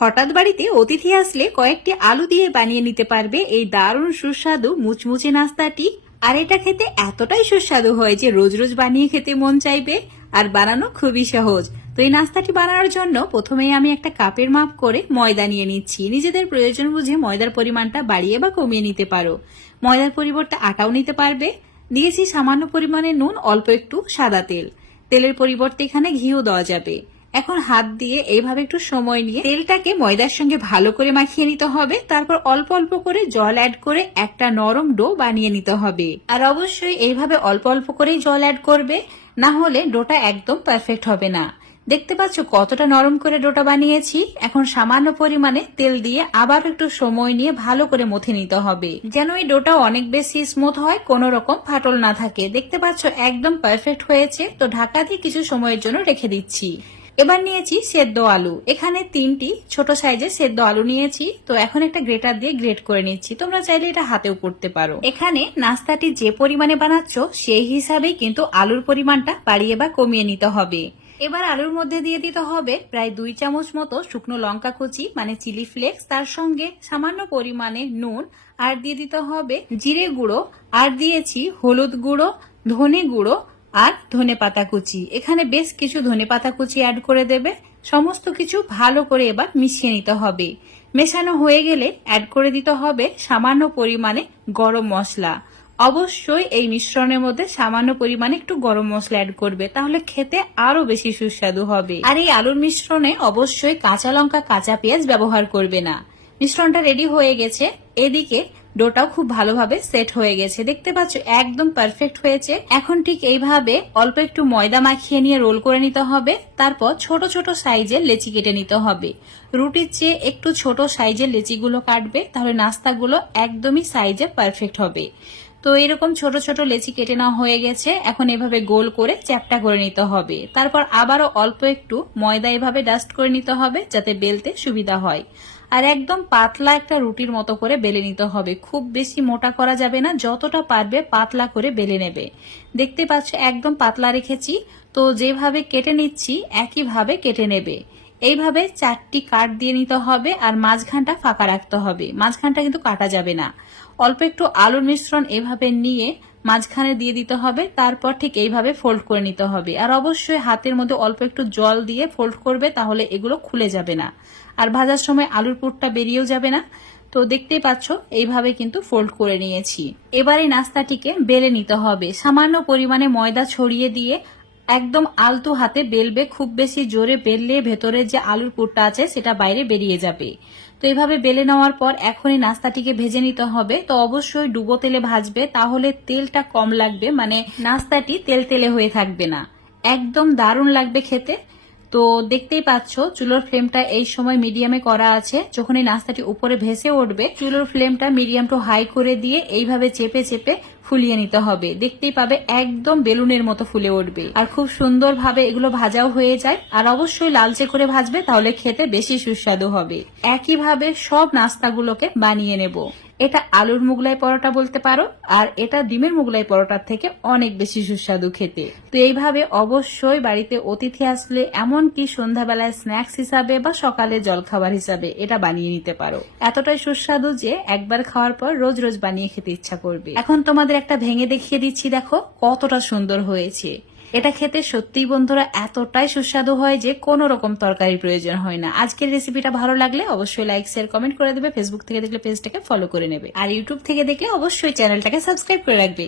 হঠাৎ বাড়িতে অতিথি আসলে কয়েকটি আলু দিয়ে বানিয়ে নিতে পারবে এই দারুণ সুস্বাদু মুচমুচে নাস্তাটি। আর এটা খেতে এতটাই সুস্বাদু হয় যে রোজ রোজ বানিয়ে খেতে মন চাইবে। আর বানানো খুবই সহজ। তো এই নাস্তাটি বানানোর জন্য প্রথমেই আমি একটা কাপের মাপ করে ময়দা নিয়ে নিচ্ছি। নিজেদের প্রয়োজন বুঝে ময়দার পরিমাণটা বাড়িয়ে বা কমিয়ে নিতে পারো। ময়দার পরিবর্তে আটাও নিতে পারবে। দিয়েছি সামান্য পরিমাণে নুন, অল্প একটু সাদা তেল। তেলের পরিবর্তে এখানে ঘিও দেওয়া যাবে। এখন হাত দিয়ে এইভাবে একটু সময় নিয়ে তেলটাকে ময়দার সঙ্গে ভালো করে মাখিয়ে নিতে হবে। তারপর অল্প অল্প করে জল অ্যাড করে একটা নরম ডো বানিয়ে নিতে হবে। আর অবশ্যই এইভাবে অল্প অল্প করেই জল অ্যাড করবে, না হলে ডোটা একদম পারফেক্ট হবে না। দেখতে পাচ্ছ কতটা নরম করে ডোটা বানিয়েছি। এখন সামান্য পরিমাণে তেল দিয়ে আবার একটু সময় নিয়ে ভালো করে মথে নিতে হবে, যেন এই ডোটা অনেক বেশি স্মুথ হয়, কোনো রকম ফাটল না থাকে। দেখতে পাচ্ছ একদম পারফেক্ট হয়েছে। তো ঢাকা দিয়ে কিছু সময়ের জন্য রেখে দিচ্ছি। এবার নিয়েছি সেদ্ধ আলু। এখানে 3টি ছোট সাইজের সেদ্ধ আলু নিয়েছি। তো এখন একটা গ্রেটার দিয়ে গ্রেট করে নিচ্ছি। তোমরা চাইলে এটা হাতেও করতে পারো। এখানে নাস্তাটি যে পরিমাণে বানাচ্ছ সেই হিসাবেই কিন্তু আলুর পরিমাণটা বাড়িয়ে বা কমিয়ে নিতে হবে। এবার আলুর মধ্যে দিয়ে দিতে হবে প্রায় 2 চামচ মতো শুকনো লঙ্কা কুচি, মানে চিলি ফ্লেক্স, তার সঙ্গে সামান্য পরিমাণে নুন, আর দিয়ে দিতে হবে জিরে গুঁড়ো, আর দিয়েছি হলুদ গুঁড়ো, ধনে গুঁড়ো আর ধনে পাতা কুচি। এখানে বেশ কিছু ধনে পাতা কুচি অ্যাড করে দেবে। সমস্ত কিছু ভালো করে এবার মিশিয়ে নিতে হবে। মেশানো হয়ে গেলে অ্যাড করে দিতে হবে সামান্য পরিমাণে গরম মশলা। অবশ্যই এই মিশ্রণের মধ্যে সামান্য পরিমাণে একটু গরম মশলা অ্যাড করবে, তাহলে খেতে আরো বেশি সুস্বাদু হবে। আর এই আলুর মিশ্রণে অবশ্যই কাঁচা লঙ্কা, কাঁচা পেঁয়াজ ব্যবহার করবে না। মিশ্রণটা রেডি হয়ে গেছে। এদিকে ডোটাও খুব ভালোভাবে সেট হয়ে গেছে। দেখতে পাচ্ছ একদম পারফেক্ট হয়েছে। এখন ঠিক এইভাবে অল্প একটু ময়দা মাখিয়ে নিয়ে রোল করে নিতে হবে। তারপর ছোট ছোট সাইজের লেচি কেটে নিতে হবে। রুটির চেয়ে একটু ছোট সাইজের লেচিগুলো কাটবে, তাহলে নাস্তাগুলো একদমই সাইজে পারফেক্ট হবে। তো এরকম ছোট ছোট লেচি কেটে নেওয়া হয়ে গেছে। এখন এভাবে গোল করে চ্যাপটা করে নিতে হবে। তারপর আবারও অল্প একটু ময়দা এভাবে ডাস্ট করে নিতে হবে, যাতে বেলতে সুবিধা হয়। আর একদম পাতলা একটা রুটির মতো করে বেলে নিতে হবে। খুব বেশি মোটা করা যাবে না, যতটা পারবে পাতলা করে বেলে নেবে। দেখতে পাচ্ছ একদম পাতলা রেখেছি। তো যেভাবে কেটে নিচ্ছি একইভাবে কেটে নেবে। এইভাবে 4টি কাট দিয়ে নিতে হবে, আর মাঝখানটা ফাঁকা রাখতে হবে। মাঝখানটা কিন্তু কাটা যাবে না। অল্প একটু আলুর মিশ্রণ এভাবে নিয়ে মাঝখানে দিয়ে দিতে হবে। তারপর ঠিক এইভাবে ফোল্ড করে নিতে হবে। আর অবশ্যই হাতের মধ্যে অল্প একটু জল দিয়ে ফোল্ড করবে, তাহলে এগুলো খুলে যাবে না, আর ভাজার সময় আলুর পুরটা বেরিয়েও যাবে না। তো দেখতেই পাচ্ছ এইভাবে কিন্তু ফোল্ড করে নিয়েছি। এবার এই নাস্তাটিকে বেলে নিতে হবে। সামান্য পরিমাণে ময়দা ছড়িয়ে দিয়ে একদম আলতু হাতে বেলবে। খুব বেশি জোরে বেললে ভেতরে যে আলুর পুরটা আছে সেটা বাইরে বেরিয়ে যাবে। তো এইভাবে বেলে নেওয়ার পর এখন এই নাস্তাটিকে ভেজে নিতে হবে। তো অবশ্যই ডুবো তেলে ভাজবে, তাহলে তেলটা কম লাগবে, মানে নাস্তাটি তেল তেলে হয়ে থাকবে না। একদম দারুণ লাগবে খেতে। তো দেখতেই পাচ্ছ চুলোর ফ্লেমটা এই সময় মিডিয়ামে করা আছে। যখন এই নাস্তাটি উপরে ভেসে উঠবে, চুলোর ফ্লেমটা মিডিয়াম টু হাই করে দিয়ে এইভাবে চেপে চেপে ফুলিয়ে নিতে হবে। দেখতেই পাবে একদম বেলুনের মতো ফুলে উঠবে, আর খুব সুন্দরভাবে এগুলো ভাজাও হয়ে যায়। আর অবশ্যই লালচে করে ভাজবে, তাহলে খেতে বেশি সুস্বাদু হবে। একইভাবে সব নাস্তাগুলোকে বানিয়ে নেব। এটা আলুর মুগলাই পরোটা বলতে পারো, আর এটা ডিমের মুগলাই পরোটার থেকে অনেক বেশি সুস্বাদু খেতে। তো এইভাবে অবশ্যই বাড়িতে অতিথি আসলে, এমনকি সন্ধ্যাবেলায় স্ন্যাক্স হিসাবে বা সকালে জলখাবার হিসাবে এটা বানিয়ে নিতে পারো। এতটাই সুস্বাদু যে একবার খাওয়ার পর রোজ রোজ বানিয়ে খেতে ইচ্ছা করবে। এখন তোমাদের একটা ভেঙে দেখিয়ে দিচ্ছি, দেখো কতটা সুন্দর হয়েছে। এটা খেতে সত্যিই বন্ধুরা এতটাই সুস্বাদু হয় যে কোনো রকম তরকারির প্রয়োজন হয় না। আজকের রেসিপিটা ভালো লাগলে অবশ্যই লাইক, শেয়ার, কমেন্ট করে দেবে। ফেসবুক থেকে দেখলে পেজটাকে ফলো করে নেবে, আর ইউটিউব থেকে দেখলে অবশ্যই চ্যানেলটাকে সাবস্ক্রাইব করে রাখবে।